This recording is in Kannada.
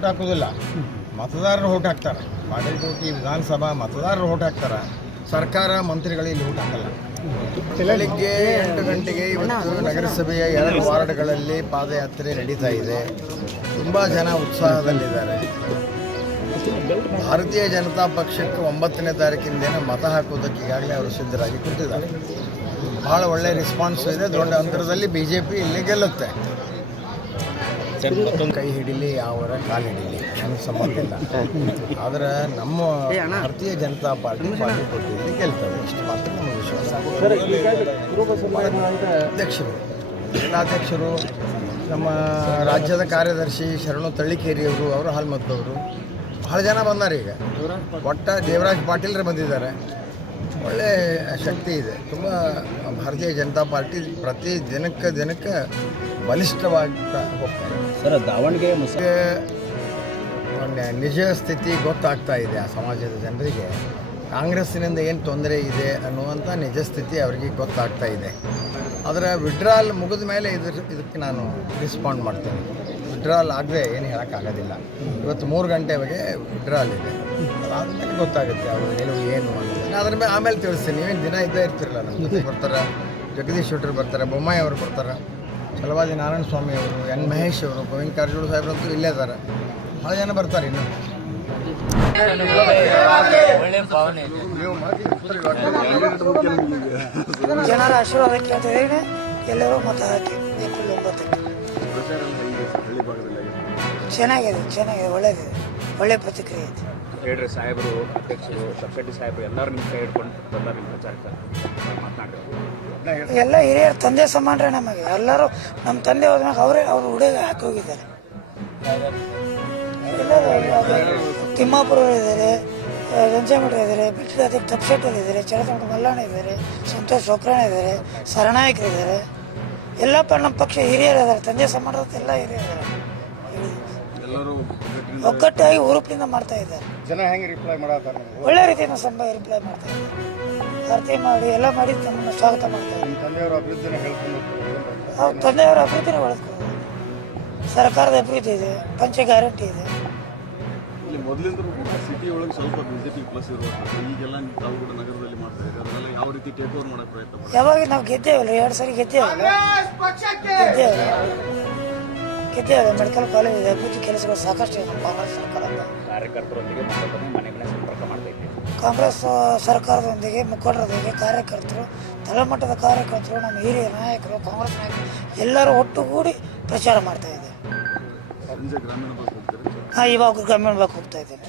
ಓಟ್ ಹಾಕೋದಿಲ್ಲ, ಮತದಾರರು ಓಟ್ ಹಾಕ್ತಾರೆ. ಬಾಗಲಕೋಟೆ ವಿಧಾನಸಭಾ ಮತದಾರರು ಓಟ್ ಹಾಕ್ತಾರೆ, ಸರ್ಕಾರ ಮಂತ್ರಿಗಳು ಇಲ್ಲಿ ಓಟ್ ಹಾಕಲ್ಲ. ಬೆಳಿಗ್ಗೆ 8 ಗಂಟೆಗೆ ಇವತ್ತು ನಗರಸಭೆಯ 2 ವಾರ್ಡ್ಗಳಲ್ಲಿ ಪಾದಯಾತ್ರೆ ನಡೀತಾ ಇದೆ. ತುಂಬ ಜನ ಉತ್ಸಾಹದಲ್ಲಿದ್ದಾರೆ. ಭಾರತೀಯ ಜನತಾ ಪಕ್ಷಕ್ಕೆ 9ನೇ ತಾರೀಕಿಂದೇನೋ ಮತ ಹಾಕೋದಕ್ಕೆ ಈಗಾಗಲೇ ಅವರು ಸಿದ್ಧರಾಗಿ ಕೂತಿದ್ದಾರೆ. ಭಾಳ ಒಳ್ಳೆಯ ರೆಸ್ಪಾನ್ಸ್ ಇದೆ. ದೊಡ್ಡ ಅಂತರದಲ್ಲಿ BJP ಇಲ್ಲಿ ಗೆಲ್ಲುತ್ತೆ. ಕೈ ಹಿಡಿಲಿ, ಅವರ ಕಾಲು ಹಿಡಿಲಿ, ನನಗೆ ಸಂಬಂಧ ಇಲ್ಲ. ಆದರೆ ನಮ್ಮ ಭಾರತೀಯ ಜನತಾ ಪಾರ್ಟಿ ಬಾಗಲಕೋಟೆಯಲ್ಲಿ ಗೆಲ್ತದೆ, ಇಷ್ಟು ಮಾತ್ರ ನಮ್ಮ ವಿಶ್ವಾಸ. ಅಧ್ಯಕ್ಷರು, ಜಿಲ್ಲಾಧ್ಯಕ್ಷರು, ನಮ್ಮ ರಾಜ್ಯದ ಕಾರ್ಯದರ್ಶಿ ಶರಣು ತಳ್ಳಿಕೇರಿಯವರು, ಅವರು ಹಾಲ್ಮದ್ದವರು ಭಾಳ ಜನ ಬಂದಾರೆ. ಈಗ ಒಟ್ಟ ದೇವರಾಜ್ ಪಾಟೀಲ್ರು ಬಂದಿದ್ದಾರೆ. ಒಳ್ಳೆ ಶಕ್ತಿ ಇದೆ. ತುಂಬ ಭಾರತೀಯ ಜನತಾ ಪಾರ್ಟಿ ಪ್ರತಿ ದಿನಕ್ಕೆ ಬಲಿಷ್ಠವಾಗ್ತಾ ಹೋಗ್ತಾರೆ. ಸರ್, ದಾವಣಗೆರೆ ನಿಜ ಸ್ಥಿತಿ ಗೊತ್ತಾಗ್ತಾ ಇದೆ. ಆ ಸಮಾಜದ ಜನರಿಗೆ ಕಾಂಗ್ರೆಸ್ಸಿನಿಂದ ಏನು ತೊಂದರೆ ಇದೆ ಅನ್ನುವಂಥ ನಿಜ ಸ್ಥಿತಿ ಅವರಿಗೆ ಗೊತ್ತಾಗ್ತಾ ಇದೆ. ಅದರ ವಿಡ್ರಾಲ್ ಮುಗಿದ ಮೇಲೆ ಇದಕ್ಕೆ ನಾನು ರೆಸ್ಪಾಂಡ್ ಮಾಡ್ತೀನಿ. ವಿಡ್ರಾಲ್ ಆಗದೆ ಏನು ಹೇಳೋಕ್ಕಾಗೋದಿಲ್ಲ. ಇವತ್ತು 3 ಗಂಟೆವರೆಗೆ ವಿಡ್ರಾಲ್ ಇದೆ. ಅದಾದಮೇಲೆ ಗೊತ್ತಾಗುತ್ತೆ ಅವರು ನಿಲುವು ಏನು ಅನ್ನೋದು. ಅದ್ರ ಮೇಲೆ ಆಮೇಲೆ ತಿಳಿಸ್ತೀನಿ. ನೀವೇನು ದಿನ ಇದ್ದೇ ಇರ್ತಿರಲ್ಲ, ನಮ್ಮ ಜೊತೆ ಬರ್ತಾರೆ, ಜಗದೀಶ್ ಶೆಟ್ಟರ್ ಬರ್ತಾರೆ, ಬೊಮ್ಮಾಯಿ ಅವರು ಬರ್ತಾರೆ, ಛಲವಾದಿ ನಾರಾಯಣ ಸ್ವಾಮಿ ಅವರು, ಎನ್ ಮಹೇಶ್ ಅವರು, ಗೋವಿಂದ ಕಾರಜೋಳ ಸಾಹೇಬ್ರಂತೂ ಇಲ್ಲೇ ಇದ್ದಾರೆ. ಭಾಳ ಜನ ಬರ್ತಾರೆ ಇನ್ನು. ಜನರ ಆಶೀರ್ವಾದ ಕೇಳ್ತಿದ್ದೀನಿ. ಎಲ್ಲರೂ ಮತ ಹಾಕಿ ಚೆನ್ನಾಗಿದೆ, ಒಳ್ಳೆ ಪ್ರತಿಕ್ರಿಯೆ ಇದೆ. ಹೇಳ್ರಿ, ಸಾಹೇಬರು, ಅಧ್ಯಕ್ಷರು, ಶೆಟ್ಟಿ ಸಾಹೇಬರು ಎಲ್ಲರೂ ನಿಮ್ಮ ಕೈ ಹಿಡ್ಕೊಂಡು ಬಂದಾರ ನಿಮ್ಮ ಪ್ರಚಾರಕ್ಕೆ ಮಾತನಾಡ್ತಾರೆ. ಎಲ್ಲ ಹಿರಿಯರು ತಂದೆ ಸಮಾನರೇ ನಮಗೆ. ಎಲ್ಲರೂ ನಮ್ಮ ತಂದೆ ಹೋದ್ಮ್ಯಾಗ ಅವ್ರ ಹುಡುಗ ಹಾಕಿ ಹೋಗಿದ್ದಾರೆ. ತಿಮ್ಮಾಪುರ ಇದ್ದಾರೆ, ರಂಜಾಮಠ ಇದ್ದಾರೆ, ಬಿಟ್ಟರೆ ತಪ್ಪಶೆಟ್ಟಲ್ಲಿ ಇದ್ದಾರೆ, ಚರತಮಠ ಮಲ್ಲಣ್ಣ ಇದ್ದಾರೆ, ಸಂತೋಷ್ ಚೋಕ್ರಾಣ ಇದ್ದಾರೆ, ಸರನಾಯಕರಿದ್ದಾರೆ. ಎಲ್ಲ ನಮ್ಮ ಪಕ್ಷ ಹಿರಿಯರು ಇದ್ದಾರೆ. ತಂದೆ ಸಮಾನದ ಎಲ್ಲ ಹಿರಿಯರು ಒಗ್ಗಟ್ಟಾಗಿ ಹುರುಪಿನಿಂದ ಮಾಡ್ತಾ ಇದ್ದಾರೆ. ಜನ ಹೆಂಗೆ ರಿಪ್ಲೈ ಮಾಡತ್ತಾರೆ? ಒಳ್ಳೆ ರೀತಿಯಿಂದ ರಿಪ್ಲೈ ಮಾಡ್ತಾ ಇದ್ದಾರೆ. ಆರತಿ ಮಾಡಿ ಎಲ್ಲ ಮಾಡಿ ತಮ್ಮನ್ನು ಸ್ವಾಗತ ಮಾಡ್ತಾ ಇದ್ದಾರೆ. ತಂದೆಯವರ ಅಭಿವೃದ್ಧಿನ ಹೇಳ್ಕೊಂಡು ಅವ್ರ ತಂದೆಯವರ ಅಭಿವೃದ್ಧಿನ ಬಳಸ್ಕೊಂಡು ಸರ್ಕಾರದ ಅಭಿವೃದ್ಧಿ ಇದೆ, ಪಂಚ ಗ್ಯಾರಂಟಿ ಇದೆ. ಮೊದಲಿಂದ ಸಿಟಿ ಒಳಗೆ ಸ್ವಲ್ಪ ಬಿಜೆಪಿ ಪ್ಲಸ್ ಇರುವಂಥದ್ದು. ಈಗೆಲ್ಲ ತಾವು ಕೂಡ ನಗರದಲ್ಲಿ ಮಾಡ್ತಾ ಇದ್ದಾರೆ. ಅದನ್ನೆಲ್ಲ ಯಾವ ರೀತಿ ಟೇಕ್ ಓವರ್ ಮಾಡೋಕ್ಕೆ ಪ್ರಯತ್ನ ಮಾಡಿ? ಯಾವಾಗ ನಾವು ಗೆದ್ದೇವಲ್ಲ, 2 ಸಾರಿ ಗೆದ್ದೇವಲ್ಲ. ಮೆಡಿಕಲ್ ಕಾಲೇಜ್ ಇದೆ, ಅಭಿವೃದ್ಧಿ ಕೆಲಸಗಳು ಸಾಕಷ್ಟು ಇದೆ. ನಮ್ಮ ಕಾಂಗ್ರೆಸ್ ಸರ್ಕಾರದ ಕಾರ್ಯಕರ್ತರೊಂದಿಗೆ ಮನೆ ಸಂಪರ್ಕ ಮಾಡ್ತಾ ಇದ್ದೀವಿ. ಕಾಂಗ್ರೆಸ್ ಸರ್ಕಾರದೊಂದಿಗೆ ಮುಖಂಡರೊಂದಿಗೆ ಕಾರ್ಯಕರ್ತರು, ತಳಮಟ್ಟದ ಕಾರ್ಯಕರ್ತರು, ನಮ್ಮ ಹಿರಿಯ ನಾಯಕರು, ಕಾಂಗ್ರೆಸ್ ನಾಯಕರು ಎಲ್ಲರೂ ಒಟ್ಟುಗೂಡಿ ಪ್ರಚಾರ ಮಾಡ್ತಾ ಇದ್ದಾರೆ. ಸಂಜೆ ಗ್ರಾಮೀಣ ಬಸ್ ಹೋಗ್ತಾರೆ. ಇವಾಗ ಗ್ರಾಮೀಣ ಭಾಗಕ್ಕೆ ಹೋಗ್ತಾ ಇದ್ದೇನೆ.